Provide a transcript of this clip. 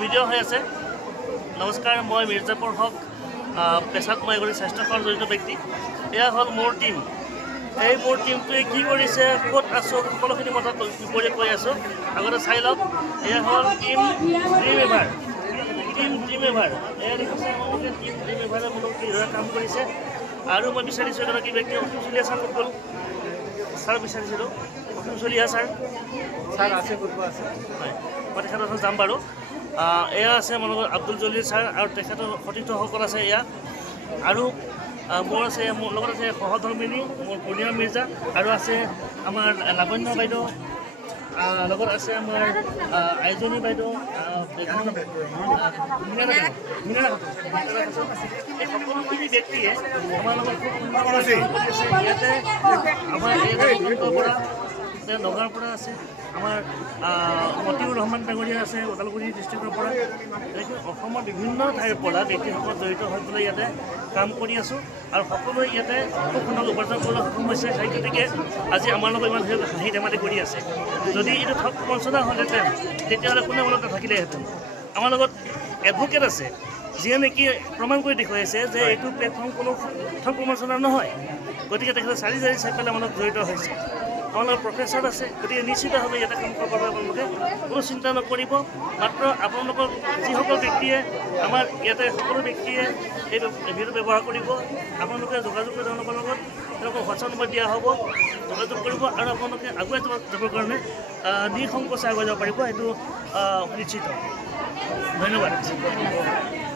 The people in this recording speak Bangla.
ভিডিঅ' হৈ আছে। নমস্কাৰ, মই মিৰ্জাপুৰ হক পেছাত মই এগৰাকী স্বাস্থ্যসেৱাৰ জড়িত ব্যক্তি। এয়া হ'ল মোৰ টীম এই মোৰ টীমটোৱে কি কৰিছে, ক'ত আছোঁ, সকলোখিনি কথা বিপৰীতে কৈ আছোঁ। আগতে চাই লওক, এয়া হ'ল team dream ever. Team dream ever. এয়া দেখিছে আপোনালোকে টীম ড্ৰিম এভাৰে মোক কিদৰে কাম কৰিছে। আৰু মই বিচাৰিছোঁ, এগৰাকী ব্যক্তি অসীম চলিহা ছাৰ বিচাৰিছিলোঁ প্ৰথম চলিহা ছাৰ ছাৰ আছে আছে। হয়। মই তেখেতৰ ওচৰত যাম বাৰু। এয়া আছে মোৰ আব্দুল জলিল ছাৰ আৰু তেখেতৰ সতীৰ্থসকল আছে এয়া। আৰু মোৰ আছে মোৰ লগত আছে সহধৰ্মিনী মোৰ পূৰ্ণিমা মিৰ্জা আৰু আছে আমাৰ লাৱণ্য বাইদেউ। লগত আছে আমাৰ আইজনী বাইদেউ। এই সকলোখিনি ব্যক্তিয়ে আমাৰ লগত খুব ইয়াতে আমাৰ পৰা নগাঁৱৰ পৰা আছে আমাৰ মতিউৰ ৰহমান ডাঙৰীয়া আছে ওদালগুৰি ডিষ্ট্ৰিক্টৰ পৰা। অসমৰ বিভিন্ন ঠাইৰ পৰা ব্যক্তিসকল জড়িত হৈ পেলাই ইয়াতে কাম কৰি আছোঁ আৰু সকলোৱে ইয়াতে খুব সুন্দৰ উপাৰ্জন কৰিবলৈ সক্ষম হৈছে। সেই গতিকে আজি আমাৰ লগত ইমান হাঁহি ধেমালি কৰি আছে। যদি এইটো ঠগ প্ৰবঞ্চনা হ'লহেঁতেন তেতিয়াহ'লে কোনে মনত নাথাকিলেহেঁতেন? আমাৰ লগত এডভকেট আছে যিয়ে নেকি প্ৰমাণ কৰি দেখুৱাইছে যে এইটো প্লেটফৰ্ম কোনো ঠগ প্ৰবঞ্চনা নহয়। গতিকে তেখেতে চাৰি চাৰি চাই পেলাই আমাক জড়িত হৈছে। আপোনালোকৰ প্ৰফেচৰ আছে, গতিকে নিশ্চিতভাৱে ইয়াতে কাম কৰিব আপোনালোকে কোনো চিন্তা নকৰিব, মাত্ৰ আপোনালোকৰ যিসকল ব্যক্তিয়ে, আমাৰ ইয়াতে সকলো ব্যক্তিয়ে এই ভিডিঅ' ব্যৱহাৰ কৰিব, আপোনালোকে যোগাযোগ লগত তেওঁলোকক হোৱাটছআপ নম্বৰ দিয়া হ'ব, যোগাযোগ কৰিব আৰু আপোনালোকে আগুৱাই যাব যাবৰ কাৰণে নিঃসংকোচে আগুৱাই যাব পাৰিব সেইটো নিশ্চিত। ধন্যবাদ।